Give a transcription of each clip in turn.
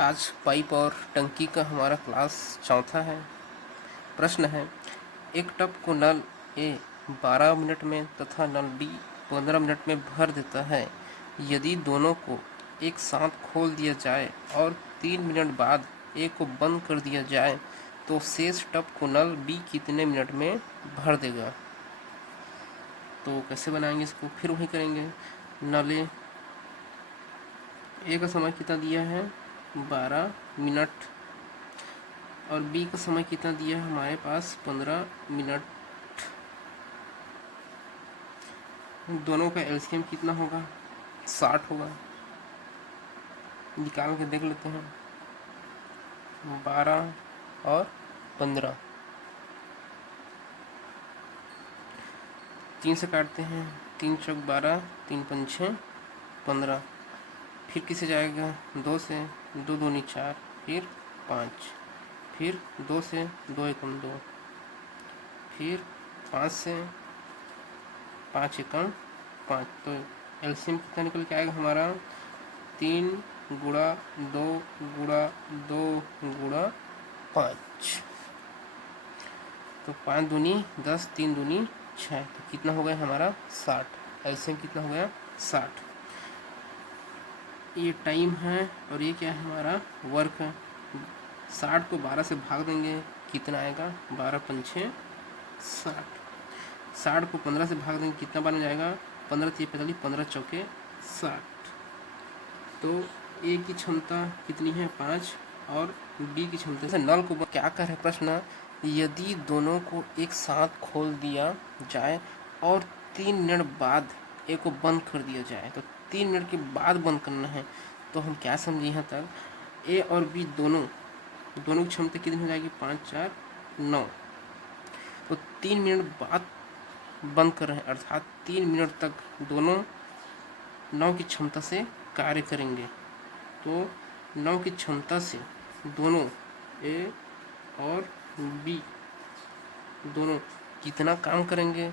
आज पाइप और टंकी का हमारा क्लास चौथा है। प्रश्न है, एक टब को नल ए 12 मिनट में तथा नल बी 15 मिनट में भर देता है। यदि दोनों को एक साथ खोल दिया जाए और 3 मिनट बाद ए को बंद कर दिया जाए तो शेष टब को नल बी कितने मिनट में भर देगा। तो कैसे बनाएंगे इसको, फिर वही करेंगे। नल ए का समय कितना दिया है 12 मिनट और बी का समय कितना दिया है हमारे पास 15 मिनट। दोनों का एलसीएम कितना होगा 60 होगा। निकाल के देख लेते हैं। 12 और 15 3 से काटते हैं। 3 चौक 12, 3 पंच 15। फिर किसे जाएगा 2 से, 2 दूनी 4, फिर 5, फिर 2 से, 2 एकम 2, फिर 5 से, 5 एकम 5। तो एलसीएम कितना निकल के आएगा हमारा 3 गुणा 2 गुणा 2 गुणा 5। तो 5 दूनी 10, 3 दूनी 6, तो कितना हो गया हमारा 60। एलसीएम कितना हो गया 60। ये टाइम है और ये क्या है हमारा वर्क है। 60 को 12 से भाग देंगे, कितना आएगा 12 पंछे 60। 60 को 15 से भाग देंगे, कितना बन जाएगा 15 3 45, 15 चौके 60। तो ए की क्षमता कितनी है 5 और बी की क्षमता से नल को क्या कर रहे प्रश्न, यदि दोनों को एक साथ खोल दिया जाए और 3 मिनट बाद ए को बंद कर दिया जाए, तो 3 मिनट के बाद बंद करना है। तो हम क्या समझे यहाँ तक, ए और बी दोनों की क्षमता कितनी हो जाएगी 5 4 9। तो 3 मिनट बाद बंद कर रहे हैं, अर्थात 3 मिनट तक दोनों 9 की क्षमता से कार्य करेंगे। तो 9 की क्षमता से दोनों ए और बी दोनों कितना काम करेंगे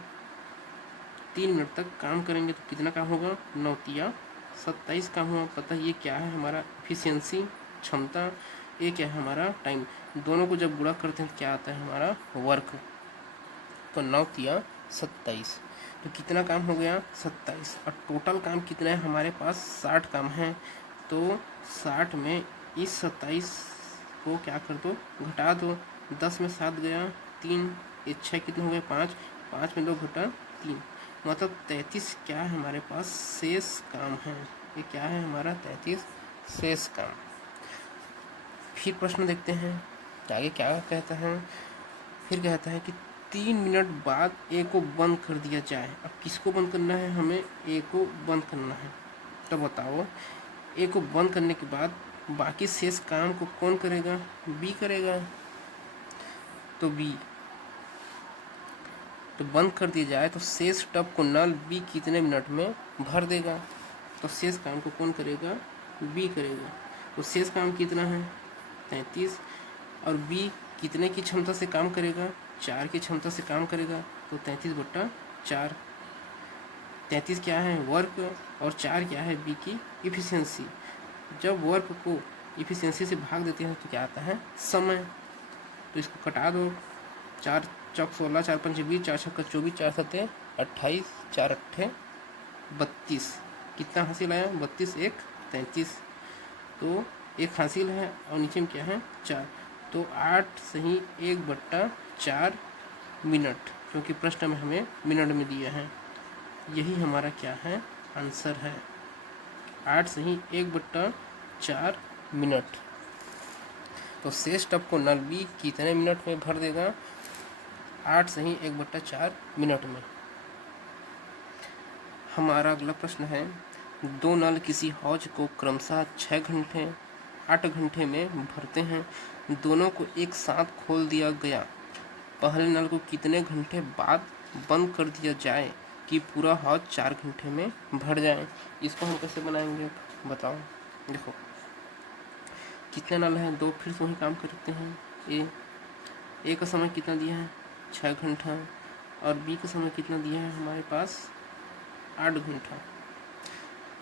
3 मिनट तक काम करेंगे। तो कितना काम होगा 9 तिया 27 काम हुआ। पता है ये क्या है हमारा एफिशिएंसी क्षमता, ये क्या है हमारा टाइम। दोनों को जब गुणा करते हैं तो क्या आता है हमारा वर्क। तो 9 तिया 27, तो कितना काम हो गया 27। और टोटल काम कितना है हमारे पास 60 काम है। तो 60 में इस 27 को क्या कर दो घटा दो। 10 में 7 गया 3, 6 कितना हो गया 5, 5 में 2 घटा 3, मतलब 33 क्या है हमारे पास शेष काम है। ये क्या है हमारा 33 शेष काम। फिर प्रश्न देखते हैं आगे क्या कहता है। फिर कहता है कि 3 मिनट बाद ए को बंद कर दिया जाए। अब किसको बंद करना है, हमें ए को बंद करना है। तो बताओ ए को बंद करने के बाद बाकी शेष काम को कौन करेगा, बी करेगा। तो बी तो बंद कर दिया जाए तो शेष टब को नल बी कितने मिनट में भर देगा। तो शेष काम को कौन करेगा, बी करेगा। तो शेष काम कितना है 33, और बी कितने की क्षमता से काम करेगा 4 की क्षमता से काम करेगा। तो 33/4। 33 क्या है वर्क और 4 क्या है बी की इफिशियंसी। जब वर्क को इफिशियंसी से भाग देते हैं तो क्या आता है समय। तो इसको कटा दो। 4 चौक 16, 4 पंच 20, 4 छक्का 24, 4 सत्ते 28, 4 अट्ठे 32। कितना हासिल आया 32 1 33। तो एक हासिल है और नीचे में क्या है 4। तो 8 सही 1/4 मिनट, क्योंकि प्रश्न में हमें मिनट में दिया है। यही हमारा क्या है आंसर है 8 सही 1/4 मिनट। तो शेष टब को नल बी कितने मिनट में भर देगा 8 सही 1/4 मिनट में। हमारा अगला प्रश्न है, दो नल किसी हौज को क्रमशः 6 घंटे 8 घंटे में भरते हैं। दोनों को एक साथ खोल दिया गया। पहले नल को कितने घंटे बाद बंद कर दिया जाए कि पूरा हौज 4 घंटे में भर जाए। इसको हम कैसे बनाएंगे बताओ। देखो कितने नल हैं 2, फिर से वही काम करते हैं। ए का समय कितना दिया है 6 घंटा और बी का समय कितना दिया है हमारे पास 8 घंटा।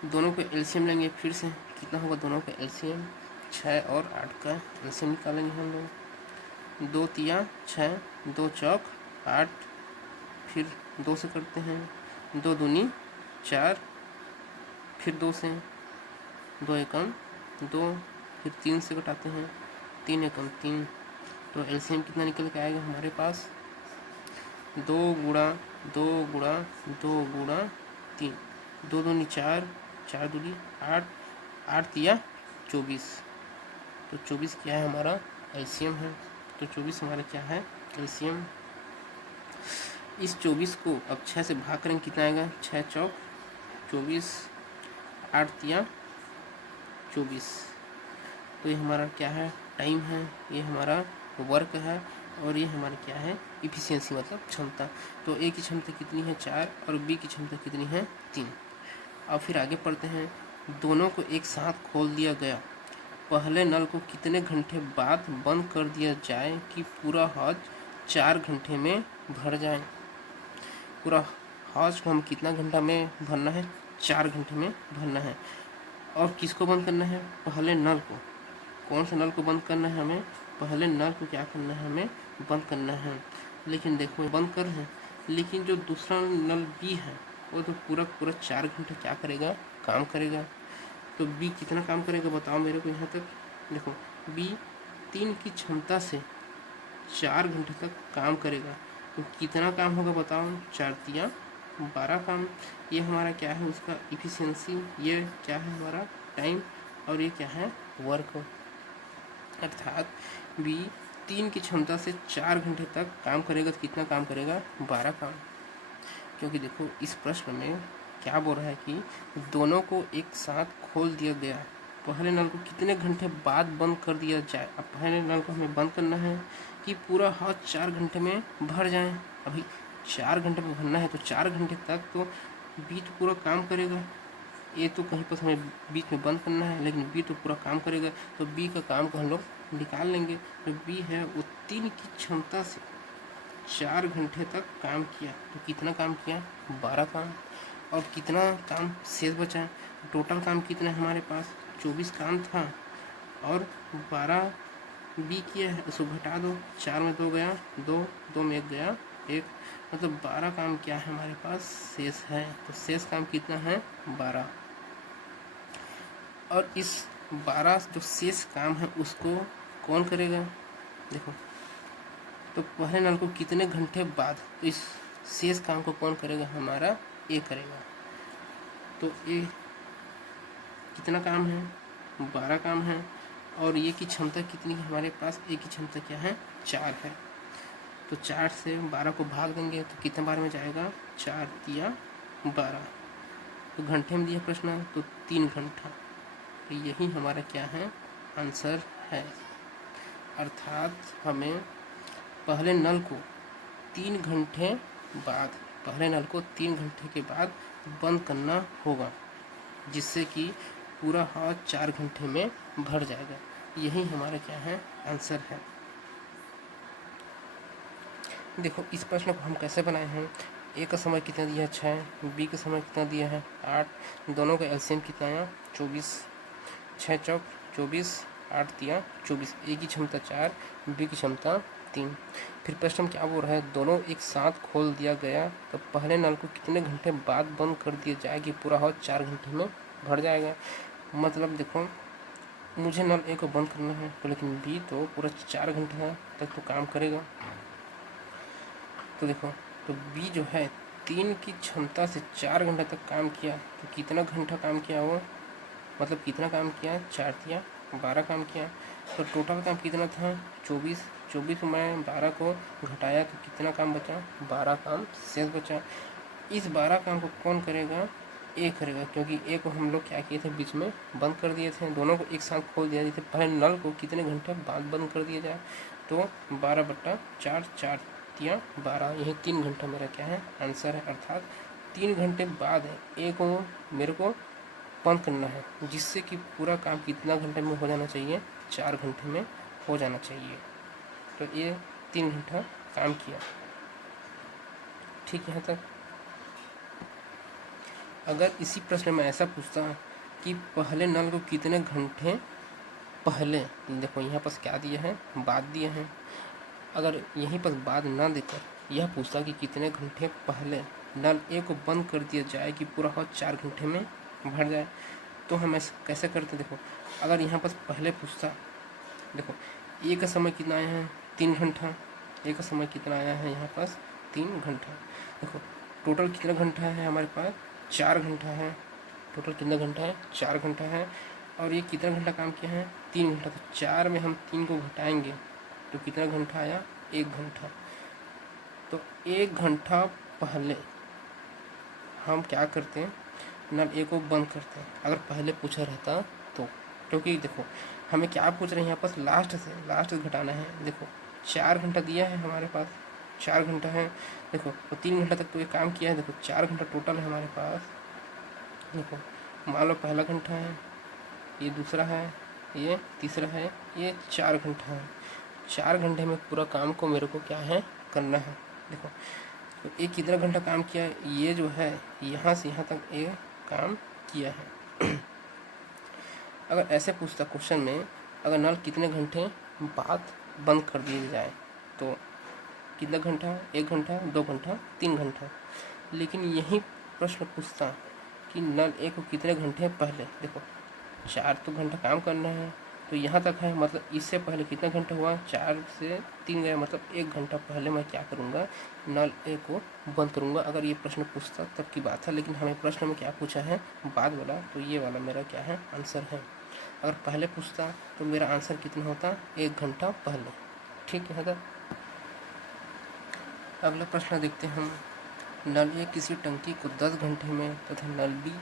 दोनों का एलसीएम लेंगे, फिर से कितना होगा दोनों का एलसीएम 6 और 8 का एलसीएम निकालेंगे हम लोग। 2 तिया 6, 2 चौक 8, फिर 2 से करते हैं, 2 दूनी 4, फिर 2 से, 2 एकम 2, फिर 3 से घटाते हैं, 3 एकम 3। तो एलसीएम कितना निकल के आएगा हमारे पास? 2 गुणा 2 गुणा 2 गुणा 3, 2 दूनी 4, 4 दूनी 8, 8 तिया 24। तो 24 क्या है हमारा? एलसीएम है। तो 24 हमारा क्या है? एलसीएम। इस 24 को अब 6 से भाग करेंगे, कितना आएगा? 6 चौक 24, 8 तिया 24। तो ये हमारा क्या है? टाइम है, ये हमारा वर्क है, और ये हमारी क्या है? इफिशियंसी मतलब क्षमता। तो ए की क्षमता कितनी है? 4, और बी की क्षमता कितनी है? 3। अब फिर आगे पढ़ते हैं। दोनों को एक साथ खोल दिया गया, पहले नल को कितने घंटे बाद बंद कर दिया जाए कि पूरा हौज 4 घंटे में भर जाए? पूरा हौज को हम कितना घंटा में भरना है? 4 घंटे में भरना है। और किसको बंद करना है? पहले नल को। कौन से नल को बंद करना है हमें? पहले नल को क्या करना है? हमें बंद करना है। लेकिन देखो बंद कर है, लेकिन जो दूसरा नल बी है वो तो पूरा पूरा 4 घंटे क्या करेगा? काम करेगा। तो बी कितना काम करेगा बताओ मेरे को यहाँ तक। देखो बी 3 की क्षमता से 4 घंटे तक काम करेगा। तो कितना काम होगा बताओ? 4 तिया 12 काम। ये हमारा क्या है? उसका इफिशियंसी। ये क्या है? हमारा टाइम। और ये क्या है? वर्क। अर्थात बी 3 की क्षमता से 4 घंटे तक काम करेगा। तो कितना काम करेगा? 12 काम। क्योंकि देखो इस प्रश्न में क्या बोल रहा है कि दोनों को एक साथ खोल दिया गया, पहले नल को कितने घंटे बाद बंद कर दिया जाए। अब पहले नल को हमें बंद करना है कि पूरा हौज 4 घंटे में भर जाए। अभी 4 घंटे में भरना है, तो 4 घंटे तक तो बी तो पूरा काम करेगा। ए तो कहीं पर हमें बीच में बंद करना है, लेकिन बी तो पूरा काम करेगा। तो बी का काम को हम लोग निकाल लेंगे। तो बी है वो 3 की क्षमता से 4 घंटे तक काम किया। तो कितना काम किया? 12 काम। और कितना काम शेष बचा? टोटल काम कितना है हमारे पास? 24 काम था, और 12 बी किया है, उसको घटा दो। 4 में 2 गया 2, 2 में 1 गया 1, मतलब 12 काम क्या है हमारे पास? शेष है। तो शेष काम कितना है? 12। और इस 12 जो शेष काम है उसको कौन करेगा? देखो तो पहले नल को कितने घंटे बाद, तो इस शेष काम को कौन करेगा? हमारा ए करेगा। तो ए कितना काम है? 12 काम है। और ये की क्षमता कितनी है हमारे पास? ए की क्षमता क्या है? 4 है। तो 4 से 12 को भाग देंगे तो कितने बार में जाएगा? 4 तिया 12। तो घंटे में दिया प्रश्न, तो 3 घंटा। तो यही हमारा क्या है? आंसर है। अर्थात हमें पहले नल को 3 घंटे बाद, पहले नल को 3 घंटे के बाद बंद करना होगा, जिससे कि पूरा हौज 4 घंटे में भर जाएगा। यही हमारा क्या है? आंसर है। देखो इस प्रश्न को हम कैसे बनाए हैं। ए का समय कितना दिया है? 6, बी का समय कितना दिया है? 8, दोनों का एलसीएम कितना आया? 24। 6 चौक 24, 8 तिया 24। ए की क्षमता 4, बी की क्षमता 3। फिर प्रश्न क्या बोल रहा है? दोनों एक साथ खोल दिया गया, तो पहले नल को कितने घंटे बाद बंद कर दिया जाए कि पूरा हौज 4 घंटे में भर जाएगा। मतलब देखो मुझे नल ए को बंद करना है, तो लेकिन बी तो पूरा 4 घंटे तक तो काम करेगा। तो देखो तो बी जो है 3 की क्षमता से 4 घंटे तक काम किया। तो कितना घंटा काम किया वो? मतलब कितना काम किया? 4 तिया 12 काम किया। तो टोटल काम कितना था? 24। 24 में 12 को घटाया तो कितना काम बचा? 12 काम शेष बचा। इस 12 काम को कौन करेगा? ए करेगा, क्योंकि ए को हम लोग क्या किए थे? बीच में बंद कर दिए थे। दोनों को एक साथ खोल दिया थे। पहले नल को कितने घंटे बाद बंद कर दिया जाए? तो 12/4, 4 तिया 12, यही 3 घंटा मेरा क्या है? आंसर है। अर्थात 3 घंटे बाद ए को मेरे को बंद करना है, जिससे कि पूरा काम कितना घंटे में हो जाना चाहिए? 4 घंटे में हो जाना चाहिए। तो ये 3 घंटा काम किया। ठीक है यहाँ तक। अगर इसी प्रश्न में ऐसा पूछता कि पहले नल को कितने घंटे पहले, देखो यहाँ पर क्या दिया है, बाद दिए हैं। अगर यहीं पर बाद ना देकर यह पूछता कि कितने घंटे पहले नल ए को बंद कर दिया जाए कि पूरा हौज 4 घंटे में भर जाए, तो हम ऐसे कैसे करते। देखो अगर यहाँ पर पहले पूछता, देखो ए का समय कितना आया है 3 घंटा, ए का समय कितना आया है यहाँ पास 3 घंटा। देखो टोटल कितना घंटा है हमारे पास 4 घंटा है, टोटल कितना घंटा है 4 घंटा है। और ये कितना घंटा काम किया है 3 घंटा, तो 4 में हम 3 को घटाएंगे तो कितना घंटा आया 1 घंटा। तो 1 घंटा पहले हम क्या करते हैं, नल ए को बंद करते हैं। अगर पहले पूछा रहता तो, क्योंकि देखो हमें क्या पूछ रहे हैं यहाँ पर लास्ट से घटाना है। देखो 4 घंटा दिया है हमारे पास, 4 घंटा है। देखो तो 3 घंटा तक तो ये काम किया है। देखो 4 घंटा टोटल है हमारे पास। देखो मान लो पहला घंटा है, ये दूसरा है, ये तीसरा है, ये 4 घंटा है। 4 घंटे में पूरा काम को मेरे को क्या है करना है। देखो तो ये कितना घंटा काम किया है, ये जो है यहाँ से यहाँ तक ये काम किया है। अगर ऐसे पूछता क्वेश्चन में, अगर नल कितने घंटे बाद बंद कर दिया जाए तो कितना घंटा, 1 घंटा, 2 घंटा, 3 घंटा। लेकिन यही प्रश्न पूछता कि नल ए को कितने घंटे पहले, देखो 4 तो घंटा काम करना है, तो यहाँ तक है, मतलब इससे पहले कितना घंटा हुआ 4 से 3 गया, मतलब 1 घंटा पहले मैं क्या करूँगा, नल ए को बंद करूँगा। अगर ये प्रश्न पूछता तब की बात है, लेकिन हमें प्रश्न में क्या पूछा है बाद वाला, तो ये वाला मेरा क्या है आंसर है। अगर पहले पूछता तो मेरा आंसर कितना होता 1 घंटा पहले। ठीक है। अगला प्रश्न देखते हैं हम। नल ए किसी टंकी को 10 घंटे में तथा नल बी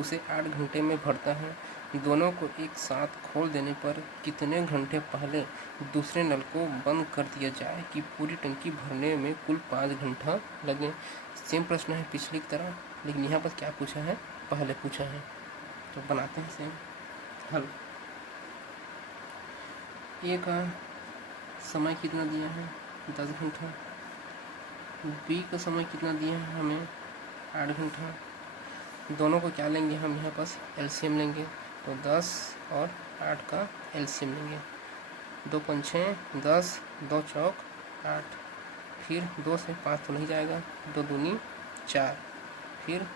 उसे 8 घंटे में भरता है। दोनों को एक साथ खोल देने पर कितने घंटे पहले दूसरे नल को बंद कर दिया जाए कि पूरी टंकी भरने में कुल 5 घंटा लगे। सेम प्रश्न है पिछली की तरह, लेकिन यहाँ पर क्या पूछा है, पहले पूछा है। तो बनाते हैं सेम हल। ए का समय कितना दिया है 10 घंटा, बी का समय कितना दिया है हमें 8 घंटा। दोनों को क्या लेंगे हम यहाँ पास एलसीएम लेंगे, तो 10 और 8 का एलसीएम लेंगे। 2 पंछे 10, 2 चौक 8, फिर 2 से 5 तो नहीं जाएगा, 2 दूनी 4, फिर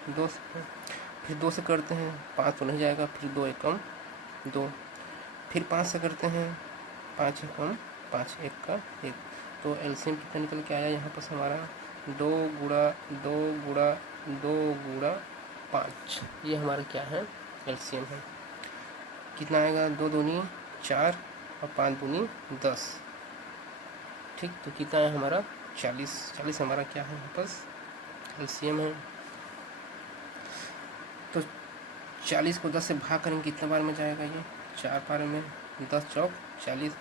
2 से करते हैं 5 तो नहीं जाएगा, फिर 2 एकम 2, फिर 5 से करते हैं 5 एकम 5, 1 का 1। तो एलसीएम कितना निकल के आया यहाँ पर हमारा 2 गुणा 2 गुणा 2 गुणा 5। ये हमारा क्या है एलसीएम है। कितना आएगा 2 दूनी 4 और 5 दूनी 10। ठीक, तो कितना है हमारा 40 हमारा क्या है यहाँ पर एलसीएम है। तो 40 को 10 से भाग करेंगे कितना बार में जाएगा, ये 4 बार में, 10 चौक 40।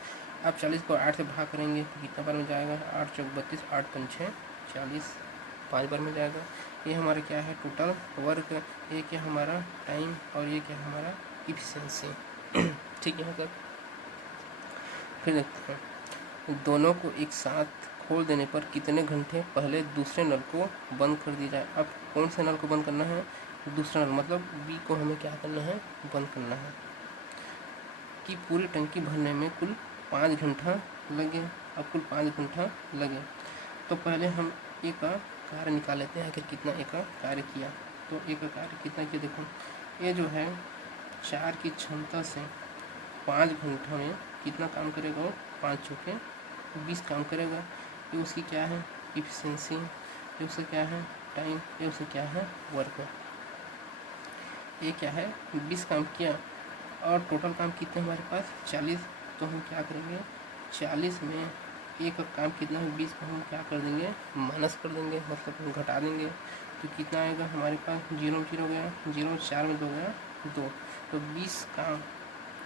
अब 40 को 8 से भाग करेंगे तो कितना बार में जाएगा, 8 चौक 32, 8 पंछे 40, 5 बार में जाएगा। ये हमारा क्या है टोटल वर्क, ये क्या हमारा टाइम और ये क्या हमारा इफिशिएंसी। ठीक है। मतलब फिर देखते हैं, दोनों को एक साथ खोल देने पर कितने घंटे पहले दूसरे नल को बंद कर दिया जाए। अब कौन से नल को बंद करना है, दूसरा नल, मतलब बी को हमें क्या करना है बंद करना है कि पूरी टंकी भरने में कुल 5 घंटा लगे। अब कुल 5 घंटा लगे तो पहले हम ए का कार्य निकाल लेते हैं कि कितना ए का कार्य किया। तो ए का कार्य कितना किया, देखो ये जो है 4 की क्षमता से 5 घंटा में कितना काम करेगा, 5 चौके 20 काम करेगा। ये उसकी क्या है इफिशिएंसी, ये उसका क्या है टाइम, ये उसका क्या है वर्क। ये क्या है 20 काम किया और टोटल काम कितने हमारे पास 40। तो हम क्या करेंगे 40 में एक का काम कितना है 20 को हम क्या कर देंगे माइनस कर देंगे, मतलब हम घटा देंगे। तो कितना आएगा हमारे पास 0 0 गया, 0 4 में 2 गया 2। तो 20 काम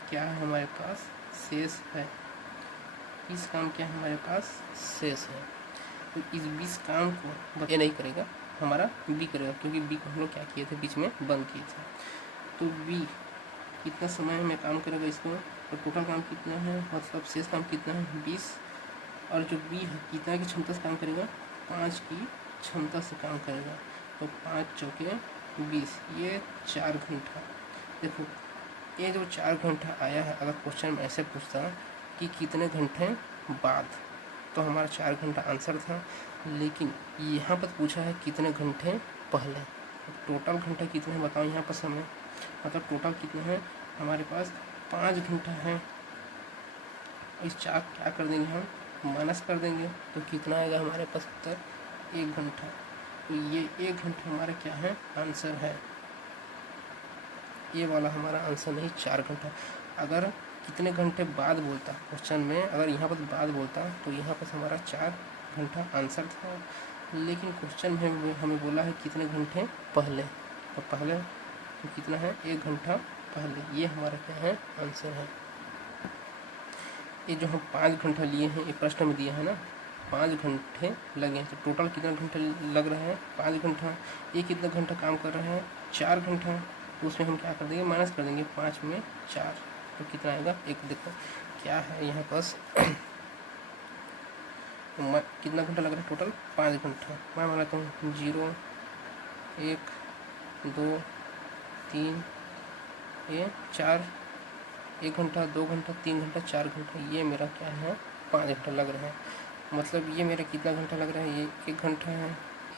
क्या है हमारे पास शेष है, 20 काम क्या है हमारे पास शेष है। तो इस 20 काम को ये नहीं करेगा हमारा बी करेगा, क्योंकि बी को हम लोग क्या किए थे बीच में बंद किए थे। तो बी कितना समय में काम करेगा इसको, और टोटल काम कितना है, मतलब शेष काम कितना है 20। और जो बी है कितना की क्षमता से काम करेगा 5 की क्षमता से काम करेगा। तो 5 चौके 20, ये 4 घंटा। देखो ये जो 4 घंटा आया है, अगर क्वेश्चन में ऐसे पूछता कि कितने घंटे बाद, तो हमारा 4 घंटा आंसर था। लेकिन यहाँ पर पूछा है कितने घंटे पहले। टोटल घंटे कितने हैं बताओ यहाँ पर समय, मतलब टोटल कितने हैं हमारे पास 5 घंटा है। इस 4 क्या कर देंगे हम, माइनस कर देंगे, तो कितना आएगा हमारे पास उत्तर, 1 घंटा। तो ये 1 घंटा हमारा क्या है, आंसर है। ये वाला हमारा आंसर नहीं 4 घंटा। अगर कितने घंटे बाद बोलता क्वेश्चन में, अगर यहाँ पर बाद बोलता तो यहाँ पर हमारा 4 घंटा आंसर था। लेकिन क्वेश्चन में हमें बोला है कितने घंटे पहले, तो पहले तो कितना है, 1 घंटा पहले। ये हमारा क्या है, आंसर है। ये जो हम 5 घंटा लिए हैं, ये प्रश्न में दिया है ना, 5 घंटे लगे, तो टोटल कितना घंटे लग रहा है, 5 घंटा। ये कितना घंटा काम कर रहे हैं, 4 घंटा। तो उसमें हम क्या कर देंगे, माइनस कर देंगे, 5 में 4, तो कितना आएगा, एक। देखो क्या है यहाँ पास कितना घंटा लग रहा है, टोटल 5 घंटा। मैं बनाता हूँ 0 1 2 3 ये 4, 1 घंटा 2 घंटा 3 घंटा 4 घंटा, ये मेरा क्या है, 5 घंटा लग रहा है। मतलब ये मेरा कितना घंटा लग रहा है, ये 1 घंटा है,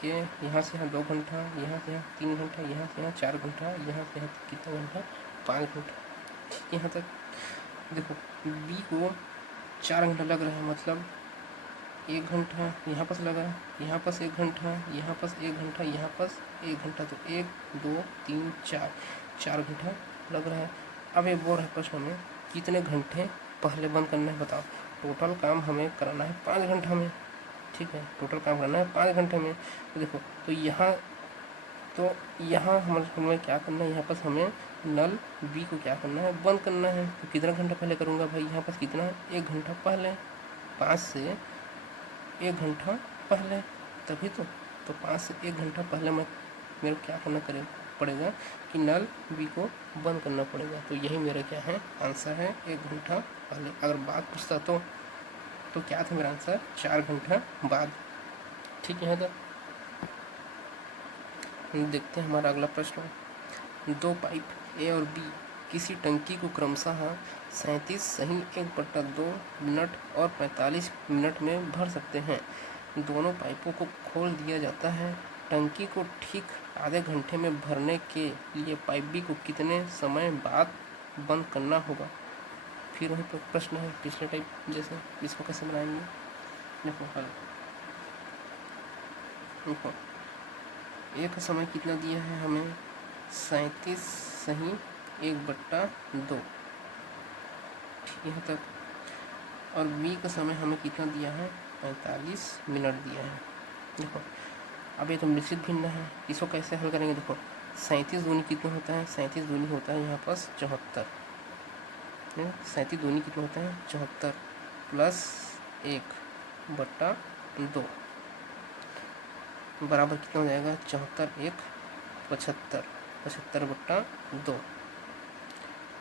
ये यहाँ से यहाँ 2 घंटा, यहाँ से यहाँ 3 घंटा, यहाँ से यहाँ 4 घंटा, यहाँ से यहाँ कितना घंटा, 5 घंटा। यहाँ तक देखो बी को 4 घंटा लग रहा है, मतलब 1 घंटा यहाँ पास लगा, यहाँ पास 1 घंटा, यहाँ पास 1 घंटा, यहाँ पास 1 घंटा, तो 1 2 3 4 घंटा लग रहा है। अब ये बोल रहा है प्रश्न में कितने घंटे पहले बंद करना है बताओ। टोटल काम हमें कराना है 5 घंटा में, ठीक है, टोटल काम करना है 5 घंटे में। तो देखो तो यहाँ हमें क्या करना है, यहाँ पास हमें नल बी को क्या करना है, बंद करना है। तो कितना घंटा पहले करूँगा भाई, यहाँ पास कितना है, 1 घंटा पहले, 5 से 1 घंटा पहले, तभी तो 5 से 1 घंटा पहले मेरे को क्या करना पड़ेगा कि नल बी को बंद करना पड़ेगा। तो यही मेरा क्या है, आंसर है, 1 घंटा पहले। अगर बात पूछता तो क्या था मेरा आंसर, 4 घंटा बाद, ठीक है। तो देखते हैं हमारा अगला प्रश्न। 2 पाइप ए और बी किसी टंकी को क्रमशः 37 सही 1/2 मिनट और 45 मिनट में भर सकते हैं। दोनों पाइपों को खोल दिया जाता है। टंकी को ठीक आधे घंटे में भरने के लिए पाइप बी को कितने समय बाद बंद करना होगा। फिर वही प्रश्न है पिछले टाइप जैसे, इसको कैसे बनाएंगे, देखो हल। देखो एक समय कितना दिया है हमें, 37 सही 1/2, ठीक है तक। और बी का समय हमें कितना दिया है, 45 मिनट दिया है। देखो अब ये तो निश्चित भिन्न है, इसको कैसे हल करेंगे। देखो 37 दूनी कितना होता है, 37 दूनी होता है यहाँ पास 74, 37 दूनी कितना होता है 74 प्लस 1/2 बराबर कितना हो जाएगा, 74 1 75, 75/2,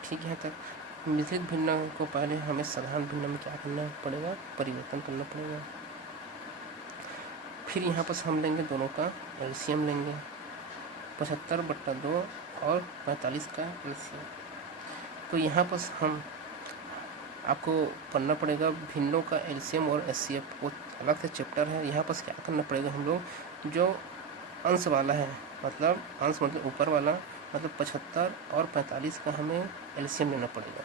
ठीक है तक। मिश्रित भिन्न को पहले हमें साधारण भिन्न में क्या करना पड़ेगा, परिवर्तन करना पड़ेगा। फिर यहाँ पर हम लेंगे दोनों का एलसीएम लेंगे, 75/2 और 45 का एलसीएम। तो यहाँ पर हम आपको पढ़ना पड़ेगा भिन्नों का एलसीएम और एचसीएफ, वो अलग से चैप्टर है। यहाँ पर क्या करना पड़ेगा, हम लोग जो अंश वाला है, मतलब अंश मतलब ऊपर वाला, मतलब 75 और 45 का हमें एलसीएम लेना पड़ेगा।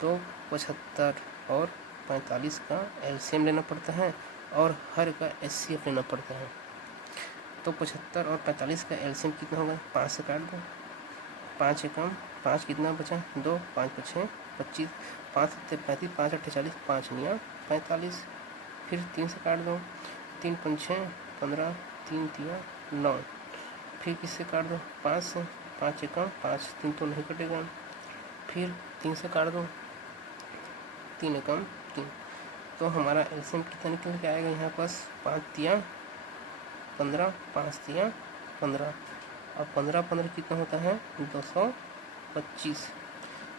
तो 75 और 45 का एलसीएम लेना पड़ता है और हर का एचसीएफ लेना पड़ता है। तो 75 और 45 का एलसीएम कितना होगा, 5 से काट दो, 5 एकम 5 कितना बचा 2, 5 × 6 25, 5 × 35, 5 × 48, 5 × 45, फिर 3 से काट दो, 3 × 6 15, 3 × 9, फिर किससे काट दो 5 से, 5 एकम 5, 3 तो नहीं कटेगा, फिर 3 से काट दो, 3 एकम 3। तो हमारा एलसीएम कितना निकल के आएगा यहाँ पास, 5 × 15, 5 × 15, और 15 कितना होता है 225।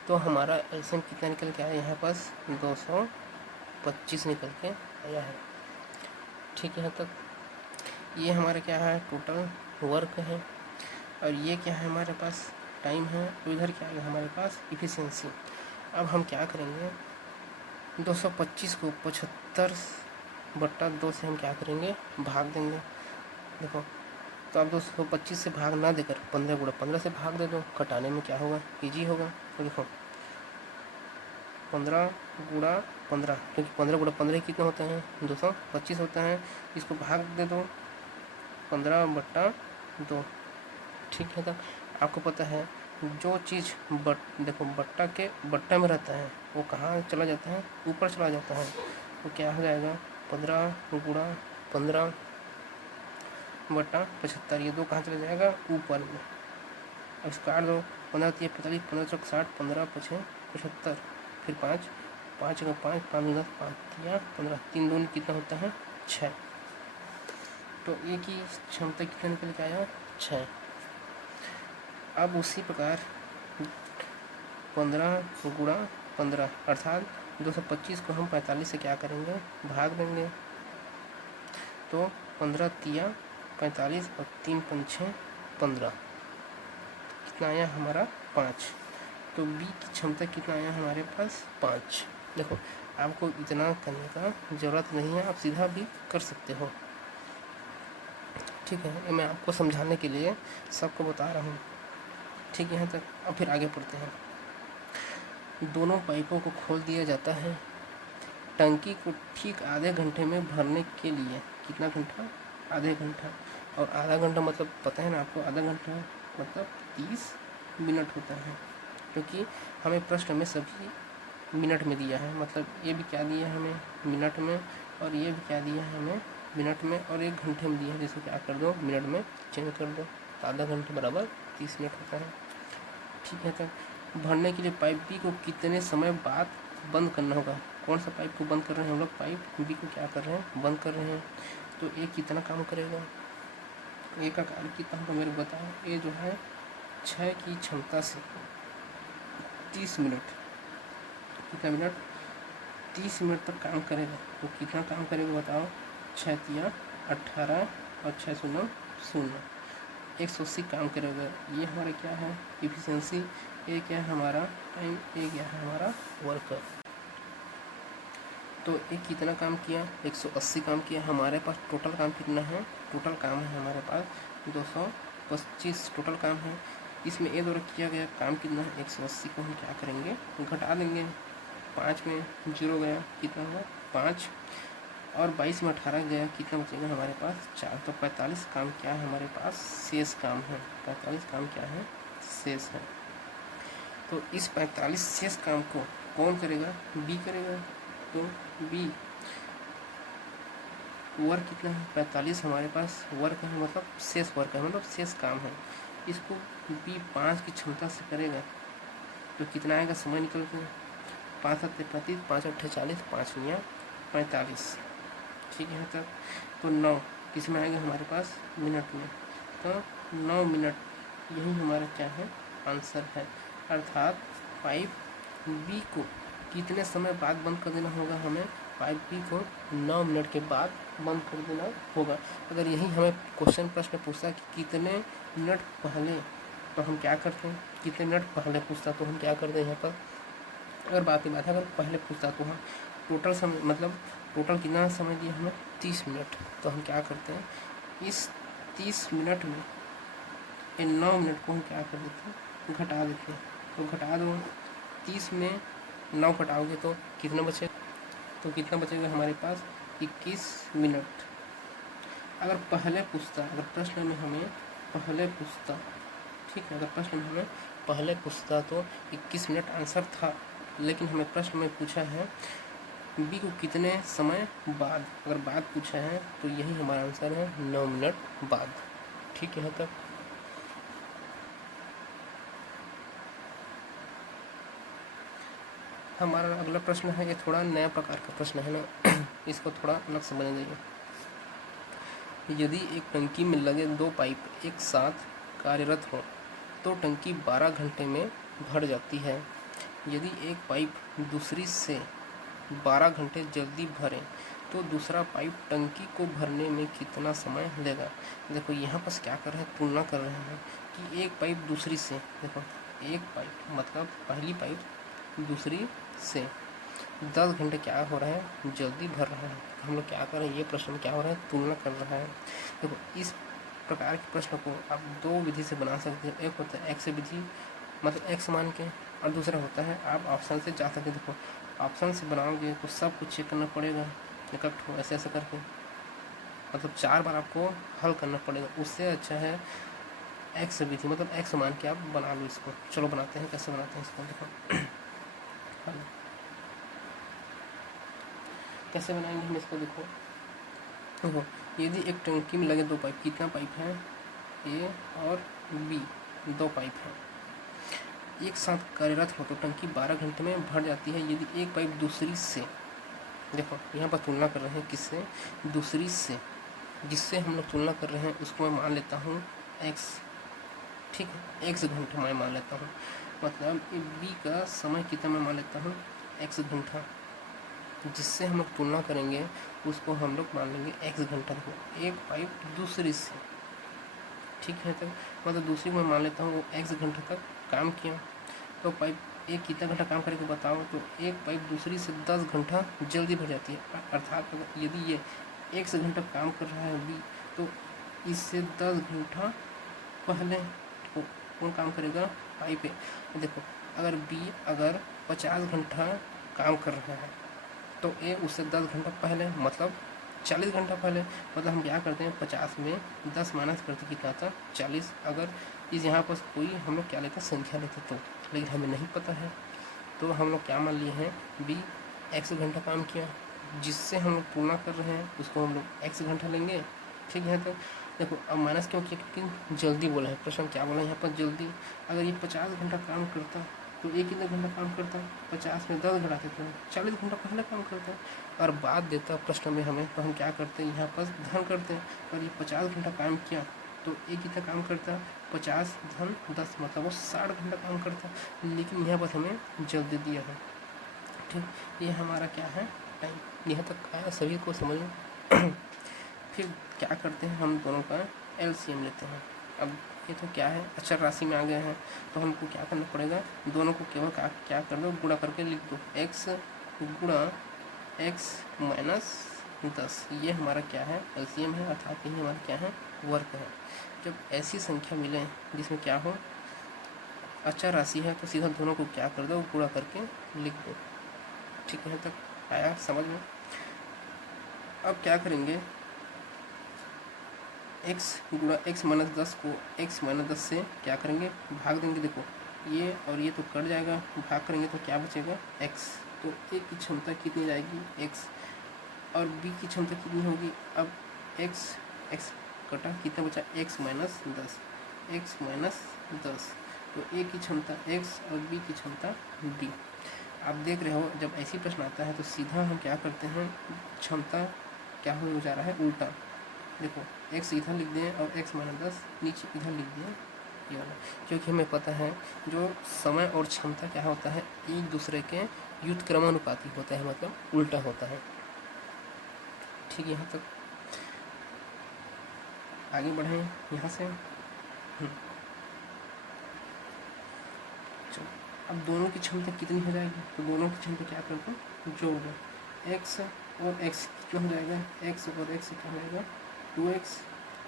तो हमारा एलसीएम कितना निकल के आया यहाँ पास, 225 निकल के आया है, ठीक है। तक ये हमारा क्या है, टोटल वर्क है। और ये क्या है हमारे पास, टाइम है, तो इधर क्या आएगा हमारे पास इफ़िशियंसी। अब हम क्या करेंगे, 225 को 75/2 से हम क्या करेंगे, भाग देंगे। देखो, तो आप 225 से भाग ना देकर 15 गुणा 15 से भाग दे दो, घटाने में क्या होगा, ईजी होगा। तो देखो 15 गुणा 15, क्योंकि 15 गुणा 15 कितने होते हैं, 225 होता है। इसको भाग दे दो 15/2। ठीक है, तो आपको पता है जो चीज़ देखो बट्टा में रहता है वो कहाँ चला जाता है, ऊपर चला जाता है। तो क्या हो जाएगा, 15 गुणा 15/75, ये 2 कहाँ चला जाएगा, ऊपर में। अब इसको काट दो, 15 3 45, 15 चौक 60, 15 5 75, फिर 5 5 का 5 5 10 5 या 15, 3 दूनी कितना होता है, 6। तो ए की क्षमता कितना निकल के आया, 6। अब उसी प्रकार 15 गुणा 15 अर्थात 225 को हम 45 से क्या करेंगे, भाग देंगे। तो 15 तिया 45 और 3 पंछे 15, कितना आया हमारा, 5। तो बी की क्षमता कितना आया हमारे पास, 5। देखो आपको इतना करने का ज़रूरत नहीं है, आप सीधा भी कर सकते हो। ठीक है, मैं आपको समझाने के लिए सबको बता रहा हूँ। ठीक है, यहाँ तक। अब फिर आगे पढ़ते हैं। दोनों पाइपों को खोल दिया जाता है टंकी को ठीक आधे घंटे में भरने के लिए। कितना घंटा, आधे घंटा। और आधा घंटा मतलब पता है ना आपको, आधा घंटा मतलब 30 मिनट होता है, क्योंकि हमें प्रश्न में सभी मिनट में दिया है। मतलब ये भी क्या दिया है हमें, मिनट में, और ये भी क्या दिया है हमें, मिनट में, और 1 घंटे में दिया है। जिसको क्या कर दो, मिनट में चेंज कर दो, तो आधा घंटे बराबर 30 मिनट होता है। ठीक है, तब भरने के लिए पाइप बी को कितने समय बाद बंद करना होगा। कौन सा पाइप को बंद कर रहे हैं हम लोग, पाइप बी को क्या कर रहे हैं, बंद कर रहे हैं। तो ए कितना काम करेगा, ए का कार्य कितना होगा मेरे को बताओ। ए जो है 6 की क्षमता से 30 मिनट, कितना मिनट, 30 मिनट तक काम करेगा। तो कितना काम करेगा बताओ, 6 तिया 18 और 6 शून्य 0, 180 काम करेगा। ये हमारा क्या है, इफिशियंसी। ये क्या है हमारा टाइम, ये क्या है हमारा वर्कर। तो ये कितना काम किया, 180 काम किया। हमारे पास टोटल काम कितना है, टोटल काम है हमारे पास 225 टोटल काम है। इसमें ए द्वारा किया गया काम कितना है, 180 को हम क्या करेंगे, घटा देंगे। 5 में 0 गया, कितना हुआ 5, और 22 में 18 गया, कितना बचेगा हमारे पास 4। तो 45 काम क्या है हमारे पास, शेष काम है। 45 काम क्या है, शेष है। तो इस 45 शेष काम को कौन करेगा, बी करेगा। तो बी वर्क कितना है, 45 हमारे पास वर्क है, मतलब शेष वर्क है, मतलब शेष काम है। इसको बी 5 की क्षमता से करेगा। तो कितना आएगा, समय निकल के 5 7 35, 5 8 40, 5 9 45। ठीक है, तब तो 9 किस में आएगा हमारे पास, मिनट में। तो 9 मिनट यही हमारा क्या है, आंसर है। अर्थात पाइप बी को कितने समय बाद बंद कर देना होगा हमें, पाइप बी को 9 मिनट के बाद बंद कर देना होगा। अगर यही हमें क्वेश्चन प्रश्न पूछता कि कितने मिनट पहले, तो हम क्या करते हैं, कितने मिनट पहले पूछता तो हम क्या करते हैं यहाँ पर। अगर बात की बात है, अगर पहले पूछता तो हम टोटल समय, मतलब टोटल कितना समय दिया हमें, 30 मिनट। तो हम क्या करते हैं, इस 30 मिनट में ये 9 मिनट को हम क्या कर देते हैं, घटा देते हैं। तो घटा दो, 30 में 9 घटाओगे तो कितना बचेगा, तो कितना बचेगा हमारे पास 21 मिनट। अगर पहले पूछता, अगर प्रश्न में हमें पहले पूछता, ठीक है, अगर प्रश्न में हमें पहले पूछता तो 21 मिनट आंसर था। लेकिन हमें प्रश्न में पूछा है बी को कितने समय बाद, अगर बाद पूछा है तो यही हमारा आंसर है, 9 मिनट बाद। ठीक है, यहाँ तक। हमारा अगला प्रश्न है, ये थोड़ा नया प्रकार का प्रश्न है ना, इसको थोड़ा अलग समझ जाइए। यदि एक टंकी में लगे 2 पाइप एक साथ कार्यरत हो तो टंकी 12 घंटे में भर जाती है। यदि एक पाइप दूसरी से 12 घंटे जल्दी भरें तो दूसरा पाइप टंकी को भरने में कितना समय लेगा। देखो यहाँ पर क्या कर रहे हैं, तुलना कर रहे हैं कि एक पाइप दूसरी से, देखो एक पाइप मतलब पहली पाइप दूसरी से 10 घंटे क्या हो रहा है, जल्दी भर रहा है। हम लोग क्या कर रहे हैं, ये प्रश्न में क्या हो रहा है, तुलना कर रहा है। देखो इस प्रकार के प्रश्न को आप दो विधि से बना सकते हैं। एक होता है एक्स विधि, मतलब एक्स मान के, और दूसरा होता है आप ऑप्शन से जा सकते। देखो ऑप्शन से बनाओगे तो सब कुछ चेक करना पड़ेगा इकट्ठा ऐसे ऐसे करके, मतलब 4 बार आपको हल करना पड़ेगा। उससे अच्छा है एक्स विधि, मतलब एक्स मान के आप बना लो इसको। चलो बनाते हैं, कैसे बनाते हैं इसको, देखो कैसे बनाएंगे हम इसको। देखो देखो यदि एक टंकी में लगे 2 पाइप, कितना पाइप है, ए और बी, 2 पाइप है, एक साथ कार्यरत हो तो टंकी 12 घंटे में भर जाती है। यदि एक पाइप दूसरी से, देखो यहाँ पर तुलना कर रहे हैं किससे, दूसरी से, जिससे हम लोग तुलना कर रहे हैं उसको मैं मान लेता हूँ एक्स, ठीक है, एक्स घंटा मैं मान लेता हूँ। मतलब बी का समय कितना मैं मान लेता हूँ, एक्स घंटा। जिससे हम लोग तुलना करेंगे उसको हम लोग मान लेंगे एक्स घंटा। देखो एक पाइप दूसरी से, ठीक है, तक मतलब दूसरी को मैं मान लेता हूँ वो एक्स घंटा तक काम किया। तो पाइप एक कितना घंटा काम करेगा बताओ, तो एक पाइप दूसरी से 10 घंटा जल्दी भर जाती है। अर्थात यदि ये एक्स घंटा काम कर रहा है बी, तो इससे 10 घंटा पहले कौन काम करेगा, पाइप पे। देखो अगर बी अगर 50 घंटा काम कर रहा है तो ए उससे 10 घंटा पहले, मतलब 40 घंटा पहले। मतलब हम क्या करते हैं, 50 में 10 माइनस करते कितना था, 40। अगर इस यहाँ पर कोई हम लोग क्या लेते हैं, संख्या लेते तो, लेकिन हमें नहीं पता है तो हम लोग क्या मान लिए हैं, बी एक्स घंटा काम किया, जिससे हम लोग तुलना कर रहे हैं उसको हम लोग एक्स घंटा लेंगे, ठीक है। तो देखो अब माइनस क्यों किया, क्योंकि जल्दी बोला है, प्रश्न क्या बोला है यहाँ पर, जल्दी। अगर ये 50 घंटा काम करता तो एक कितना घंटा काम करता, 50 में 10 घटाते तो 40 घंटा पहले काम करता है। और बात देता प्रश्न में हमें, तो हम क्या करते हैं, यहाँ पर धन करते हैं। और ये 50 घंटा काम किया तो एक कितना काम करता, 50 धन 10, मतलब वो 60 घंटा काम करता। लेकिन यहाँ पर हमें जल्दी दिया है, ठीक। ये हमारा क्या है, टाइम। यहाँ तक आया, सभी को समझ में। फिर क्या करते हैं, हम दोनों का एलसीएम लेते हैं। अब ये तो क्या है, अचर राशि में आ गए हैं, तो हमको क्या करना पड़ेगा, दोनों को केवल क्या कर दो, गुणा करके लिख दो, एक्स गुणा एक्स माइनस 10। ये हमारा क्या है, एलसीएम है, अर्थात यही हमारा क्या है, वर्क है। जब ऐसी संख्या मिले जिसमें क्या हो, अचर राशि है, तो सीधा दोनों को क्या कर दो, गुणा करके लिख दो, ठीक है। तक आया समझ में। अब क्या करेंगे, x गुणा एक्स माइनस 10 को x माइनस 10 से क्या करेंगे, भाग देंगे। देखो ये और ये तो कट जाएगा, भाग करेंगे तो क्या बचेगा, x। तो a की क्षमता कितनी जाएगी, x, और b की क्षमता कितनी होगी। अब x कटा, कितना बचा, x माइनस 10, x माइनस 10। तो a की क्षमता x और b की क्षमता b। आप देख रहे हो जब ऐसी प्रश्न आता है तो सीधा हम क्या करते हैं, क्षमता क्या हो जा रहा है, उल्टा। देखो x इधर लिख दें और x माइनस 10 नीचे इधर लिख दें, ये वाला। क्योंकि हमें पता है जो समय और क्षमता क्या होता है, एक दूसरे के व्युत्क्रमानुपाती होता है, मतलब उल्टा होता है, ठीक। यहाँ तक आगे बढ़ें यहाँ से। चलो अब दोनों की क्षमता कितनी हो जाएगी, तो दोनों की क्षमता क्या करते हैं, जोड़ दो, x और x क्या हो जाएगा, x और x क्या हो जाएगा, 2x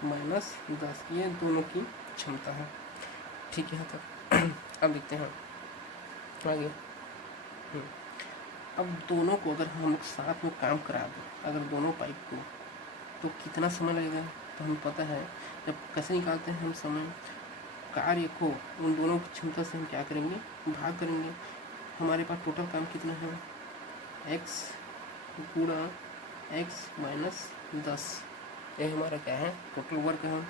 माइनस 10। ये दोनों की क्षमता है, ठीक है। तब अब देखते हैं आगे। अब दोनों को अगर हम लोग साथ में काम करा दें, अगर दोनों पाइप को, तो कितना समय लगेगा, तो हमें पता है। जब कैसे निकालते हैं हम समय, कार्य को उन दोनों की क्षमता से हम क्या करेंगे, भाग करेंगे। हमारे पास टोटल काम कितना है, x गुणा एक्स माइनस 10, ये हमारा क्या है, टोटल वर्क है।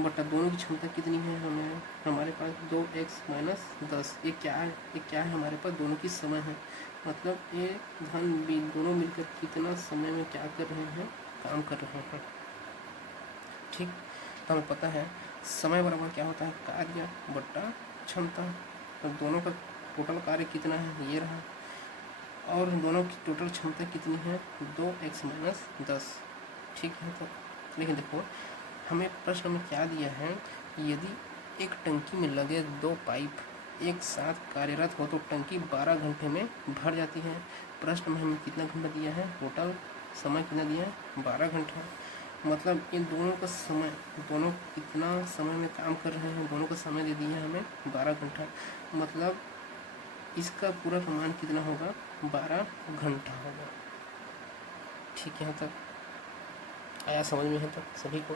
बटा दोनों की क्षमता कितनी है, हमें हमारे पास 2x माइनस 10। ये क्या है हमारे पास, दोनों की समय है, मतलब a धन b दोनों मिलकर कितना समय में क्या कर रहे हैं, काम कर रहे हैं, ठीक। तो हमें पता है समय बराबर क्या होता है, कार्य बटा क्षमता। तो दोनों का टोटल कार्य कितना है, ये रहा, और दोनों की टोटल क्षमता कितनी है, 2x माइनस 10, ठीक है। तो लेकिन देखो हमें प्रश्न में क्या दिया है, यदि एक टंकी में लगे 2 पाइप एक साथ कार्यरत हो तो टंकी 12 घंटे में भर जाती है। प्रश्न में हमें कितना घंटा दिया है, टोटल समय कितना दिया है, 12 घंटा। मतलब इन दोनों का समय, दोनों कितना समय में काम कर रहे हैं, दोनों का समय दे दिया है हमें 12 घंटा। मतलब इसका पूरा का मान कितना होगा, 12 घंटा होगा। ठीक है, यहाँ तक आया समझ में है तक सभी को?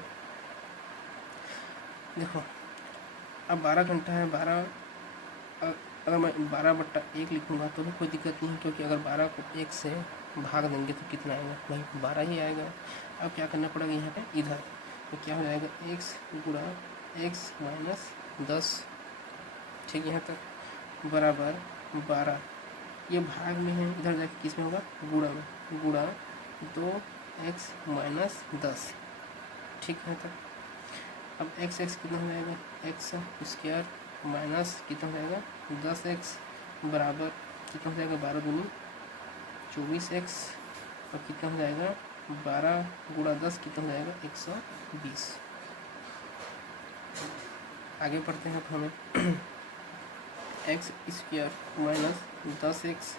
देखो अब 12 घंटा है, 12 अगर मैं 12/1 लिखूँगा तो भी कोई दिक्कत नहीं है, क्योंकि अगर 12 को 1 से भाग देंगे तो कितना आएगा भाई, 12 ही आएगा। अब क्या करना पड़ेगा यहाँ पे, इधर तो क्या हो जाएगा, x गुणा x माइनस 10। ठीक है, यहाँ तक बराबर 12, ये भाग में है, इधर जाके किस में होगा, गुणा में, गुणा 2x माइनस 10। ठीक है, तक अब x कितना हो जाएगा, x स्क्वायर माइनस कितना हो जाएगा 10x बराबर कितना हो जाएगा, 12 दूनी 24x और कितना हो जाएगा 12 गुणा 10 कितना हो जाएगा 120। आगे पढ़ते हैं तो हमें x square minus 10x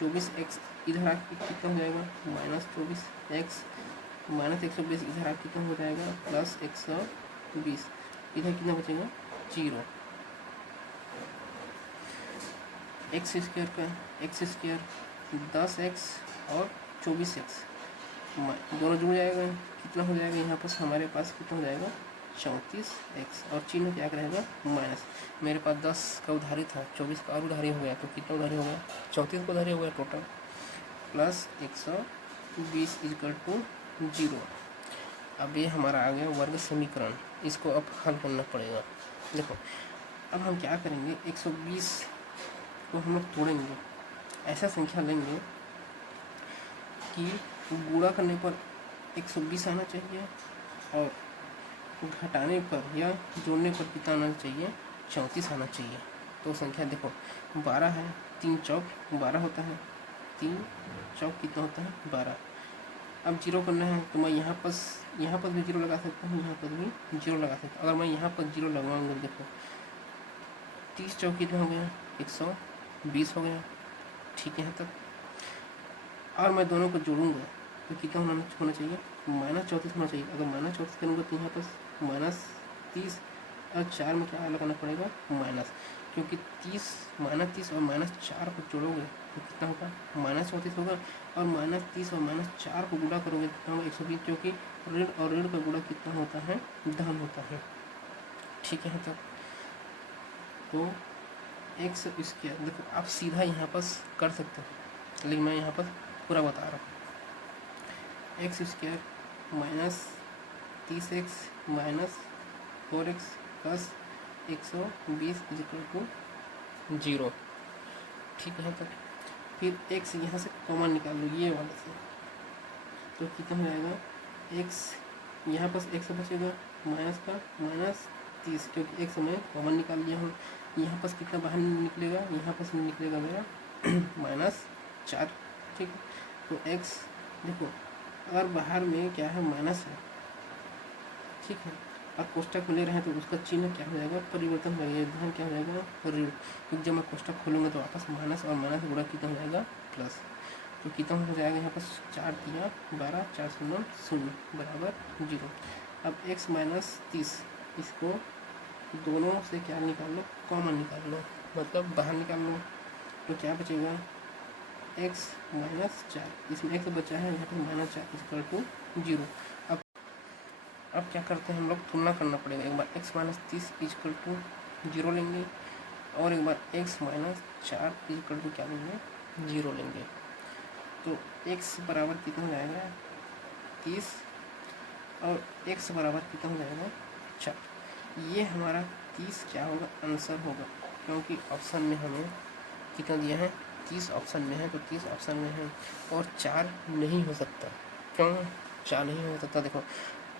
24x इधर आके कितना हो जाएगा माइनस 24x माइनस 120 इधर आके कितना हो जाएगा प्लस 120, इधर कितना बचेगा 0। एक्स स्क्वायर का एक्स स्क्वायर 10x और 24x दोनों जुड़ जाएगा, कितना हो जाएगा यहाँ पर हमारे पास कितना हो जाएगा 34x और चिन्ह क्या रहेगा माइनस। मेरे पास 10 का उधारी था, 24 का और उधारी हो गया तो कितना उधारी हो गया 34 का उधारी हो गया टोटल, प्लस 120 इक्वल टू 0। अब ये हमारा आ गया वर्ग समीकरण, इसको अब हल करना पड़ेगा। देखो अब हम क्या करेंगे, 120 को हम लोग तोड़ेंगे, ऐसा संख्या लेंगे कि गुणा करने पर 120 आना चाहिए और घटाने पर या जोड़ने पर कितना आना चाहिए 34 आना चाहिए। तो संख्या देखो 12 है, 3 चौक 12 होता है, 3 चौक कितना होता है 12। अब जीरो करना है तो मैं यहाँ पर भी जीरो लगा सकता हूँ, यहाँ पर भी जीरो लगा सकता हूँ। अगर मैं यहाँ पर जीरो लगवाऊंगा देखो 30 चौक कितना हो गया 120 हो गया। ठीक है, यहाँ तक और मैं दोनों को जोड़ूंगा तो कितना होना चाहिए -34 होना चाहिए। अगर -34 करूँगा तो यहाँ पर -30 और 4 में क्या लगाना पड़ेगा माइनस, क्योंकि 30 -30 और -4 को जोड़ोगे तो कितना होगा -34 होगा और -30 और -4 को गुणा करोगे तो कितना होगा 120, क्योंकि ऋण और ऋण का गुणा कितना होता है धन होता है। ठीक है, तो x स्क्वायर देखो आप सीधा यहाँ पर कर सकते हो, लेकिन मैं यहाँ पर पूरा बता रहा हूँ। x square minus 30x minus 4x plus 120 equal to 0। ठीक है, तक फिर x यहाँ से कॉमन निकाल लो ये वाले से, तो कितना हो जाएगा x यहाँ पर x बचेगा माइनस का -30, क्योंकि x मैं कॉमन निकाल लिया हूँ। यहाँ पर कितना बाहर निकलेगा, यहाँ पर निकलेगा मेरा -4। ठीक है, तो x देखो अगर बाहर में क्या है माइनस है, ठीक है, और कोष्टक में ले रहे हैं तो उसका चिन्ह क्या हो जाएगा परिवर्तन हो जाएगा, धन क्या हो जाएगा ऋण, क्योंकि जब मैं कोष्टक खोलूँगा तो वापस माइनस और माइनस गुणा कितना हो जाएगा प्लस, तो कितना हो जाएगा यहाँ पर 4 दिया 12 4 0 0 बराबर 0। अब x माइनस 30 इसको दोनों से क्या निकाल लो कॉमन निकाल लो, मतलब बाहर निकाल लो, तो क्या बचेगा x माइनस 4, इसमें x बचा है यहाँ पर -4 इक्वल टू 0। अब क्या करते हैं हम लोग तुलना करना पड़ेगा, एक बार x माइनस 30 इक्वल टू 0 लेंगे और एक बार x माइनस 4 इक्वल टू क्या लेंगे 0 लेंगे। तो x बराबर कितना हो जाएगा 30 और x बराबर कितना हो जाएगा 4। ये हमारा 30 क्या होगा आंसर होगा, क्योंकि ऑप्शन में हमें कितना दिया है 30 ऑप्शन में है, तो 30 ऑप्शन में है और 4 नहीं हो सकता। क्यों 4 नहीं हो सकता, देखो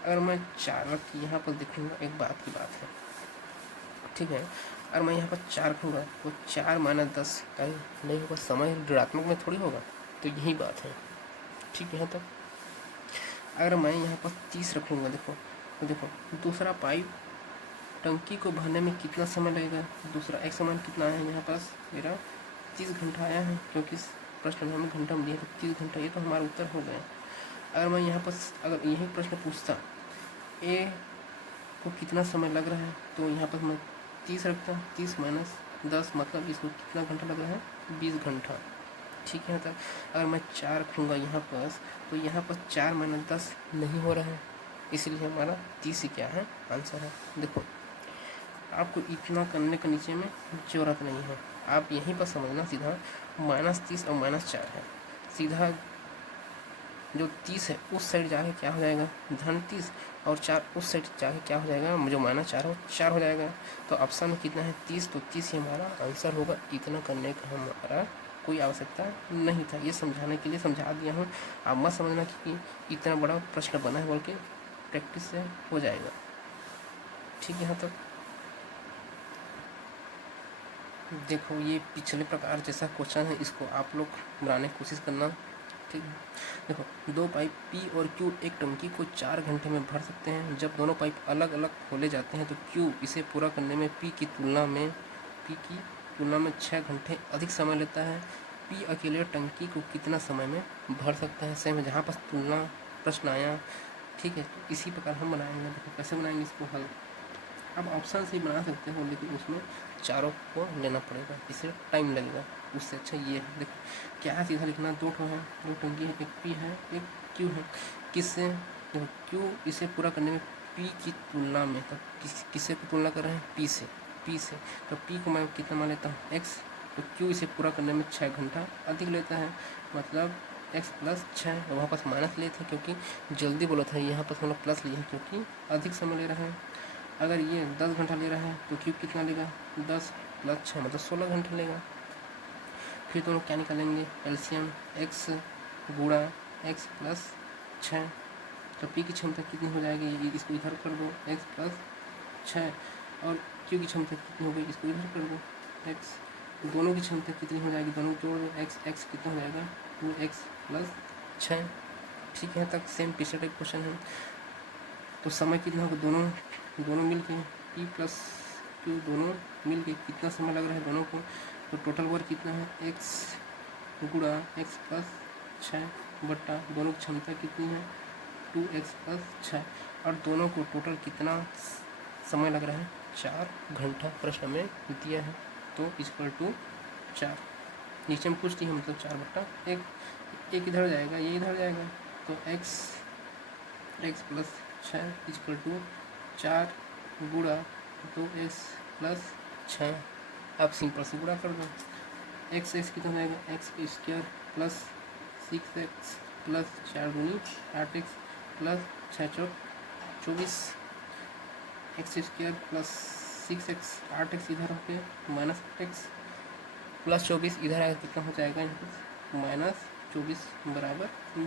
अगर मैं 4 यहाँ पर देखूँगा एक बात की बात है, ठीक है, अगर मैं यहाँ पर 4 रखूँगा तो 4 माइनस 10 का नहीं होगा, समय ऋणात्मक में थोड़ी होगा, तो यही बात है। ठीक है, तो अगर मैं यहाँ पर 30 रखूँगा देखो, तो देखो दूसरा पाइप टंकी को भरने में कितना समय लगेगा। दूसरा एक समान कितना है यहाँ पास मेरा 30 घंटा आया है, क्योंकि इस प्रश्न में हमें घंटा में दिया है 30 घंटा, ये तो हमारा उत्तर हो गया। अगर मैं यहाँ पास अगर यही प्रश्न पूछता ए को कितना समय लग रहा है, तो यहाँ पर मैं 30 रखता, 30 माइनस 10 मतलब इसको कितना घंटा लग रहा है 20 घंटा। ठीक है, तब अगर मैं 4 रखूँगा यहाँ पास, तो यहाँ पर 4 माइनस 10 नहीं हो रहा है, इसलिए हमारा 30 ही क्या है आंसर है। देखो आपको इतना करने का नीचे में ज़रूरत नहीं है, आप यहीं पर समझना सीधा -30 और -4 है, सीधा जो 30 है उस साइड जाके क्या हो जाएगा -30 और 4 उस साइड जाके क्या हो जाएगा, जो -4 हो 4 हो जाएगा। तो ऑप्शन में कितना है 30, तो 30 ही हमारा आंसर होगा। इतना करने का हमारा कोई आवश्यकता नहीं था, ये समझाने के लिए समझा दिया हूँ। आप मत समझना कि इतना बड़ा प्रश्न बना है बोल के, प्रैक्टिस से हो जाएगा। ठीक है, यहाँ तक देखो ये पिछले प्रकार जैसा क्वेश्चन है, इसको आप लोग बनाने की कोशिश करना। ठीक है, देखो 2 पाइप पी और क्यू एक टंकी को 4 घंटे में भर सकते हैं। जब दोनों पाइप अलग अलग खोले जाते हैं तो क्यू इसे पूरा करने में पी की तुलना में 6 घंटे अधिक समय लेता है। पी अकेले टंकी को कितना समय में भर सकता है। सेम जहाँ पर तुलना प्रश्न आया, ठीक है, तो इसी प्रकार हम बनाएंगे। देखो कैसे बनाएंगे इसको हल। अब ऑप्शन से ही बना सकते हो, लेकिन उसमें चारों को लेना पड़ेगा, इससे टाइम लगेगा। उससे अच्छा ये है, देखो क्या है, सीधा लिखना। 2 ठो है, 2 टंकी है, एक पी है एक क्यू है। किससे, देखो क्यू इसे पूरा करने में पी की तुलना में, तो किससे की तुलना कर रहे हैं पी से। तो पी को मैं कितना मान लेता हूँ x, तो क्यू इसे पूरा करने में 6 घंटा अधिक लेता है, मतलब x + 6। वहाँ पास माइनस लिए थे क्योंकि जल्दी बोला था, यहाँ पर हम लोग प्लस लिए हैं क्योंकि अधिक समय ले रहे हैं। अगर ये 10 घंटा ले रहा है तो क्यू कितना लेगा 10 + 6 मतलब 16 घंटे लेगा। फिर दोनों क्या निकालेंगे एलसीएम, x गुणा x + 6, तो पी की क्षमता कितनी हो जाएगी, इसको इधर कर दो x + 6, और क्यू की क्षमता कितनी हो गई, इसको इधर कर दो x। दोनों की क्षमता कितनी हो जाएगी, दोनों जोड़ दो x कितना हो जाएगा 2x + 6। ठीक है, तक सेम पिछले टाइप क्वेश्चन है। तो समय कितना होगा, दोनों मिल के पी प्लस क्यू दोनों मिल के कितना समय लग रहा है दोनों को, तो टोटल वर्क कितना है x गुणा x + 6 बट्टा दोनों की क्षमता कितनी है 2x + 6, और दोनों को टोटल कितना समय लग रहा है 4 घंटा प्रश्न में दिया है। तो = 4 नीचे में कुछ नहीं है, मतलब 4/1, एक इधर जाएगा ये इधर जाएगा, तो x + 6 = 4 गुणा 2x + 6। अब सिंपल से गुणा कर दो, x कितना हो जाएगा x² + 6x + 4 दूनी 8x + 6 चौक 24, x² + 6x 8x इधर होके -8x + 24 इधर आएगा, कितना हो जाएगा -24 =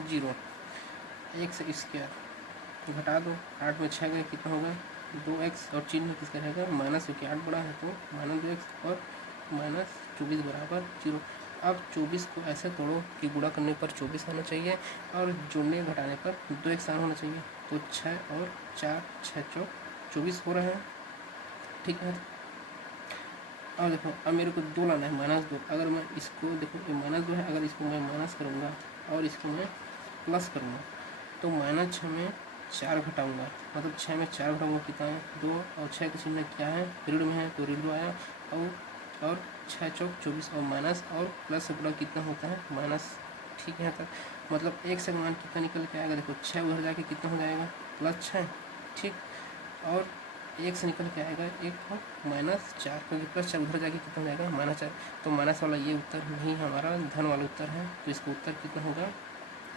0। x² घटा दो, 8 में 6 गए कितना होगा 2x, और चिन्ह किसका रहेगा माइनस, क्योंकि 8 बड़ा है तो -2x और -24 = 0। अब 24 को ऐसे तोड़ो कि गुणा करने पर 24 आना चाहिए और जोड़ने घटाने पर 2x होना चाहिए, तो 6 और 4 6 चौक 24 हो रहा है। ठीक है, और देखो अब मेरे को 2 लाना है -2। अगर मैं इसको देखो ये -2 है, अगर इसको मैं माइनस करूँगा और इसको मैं प्लस करूँगा, तो -6 में 4 घटाऊँगा, मतलब 6 में 4 घटाऊँगा कितना है 2, और 6 का चिन्ह क्या है ऋण में है तो ऋण आया, और 6 चौक 24, और माइनस और प्लस से गुणा कितना होता है माइनस। ठीक है, तक मतलब एक से मान कितना निकल के आएगा, देखो 6 उधर जाके कितना हो जाएगा +6। ठीक, और 1 से निकल के आएगा 1 और -4, क्योंकि +4 उधर जाके कितना हो जाएगा -4, तो माइनस वाला ये उत्तर नहीं हमारा धन वाला उत्तर है, तो इसका उत्तर कितना होगा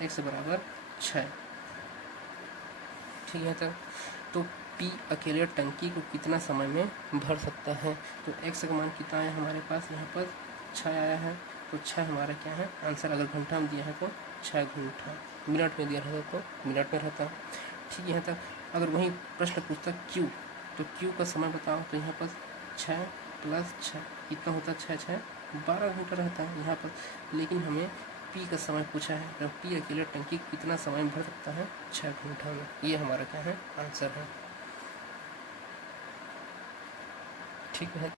x = 6। ठीक है, तो P अकेले टंकी को कितना समय में भर सकता है, तो x का मान कितना है हमारे पास यहाँ पर 6 आया है, तो 6 हमारा क्या है आंसर। अगर घंटा में दिया है तो 6 घंटा, मिनट में दिया रहता तो मिनट में रहता। ठीक है, तक अगर वही प्रश्न पूछता Q, तो Q का समय बताओ, तो यहाँ पर 6 + 6 कितना होता है 6 6 12 घंटा रहता है यहाँ पर, लेकिन हमें P का समय पूछा है, तो P अकेले टंकी कितना समय भर सकता है 6 घंटा में, ये हमारा क्या है आंसर है। ठीक है।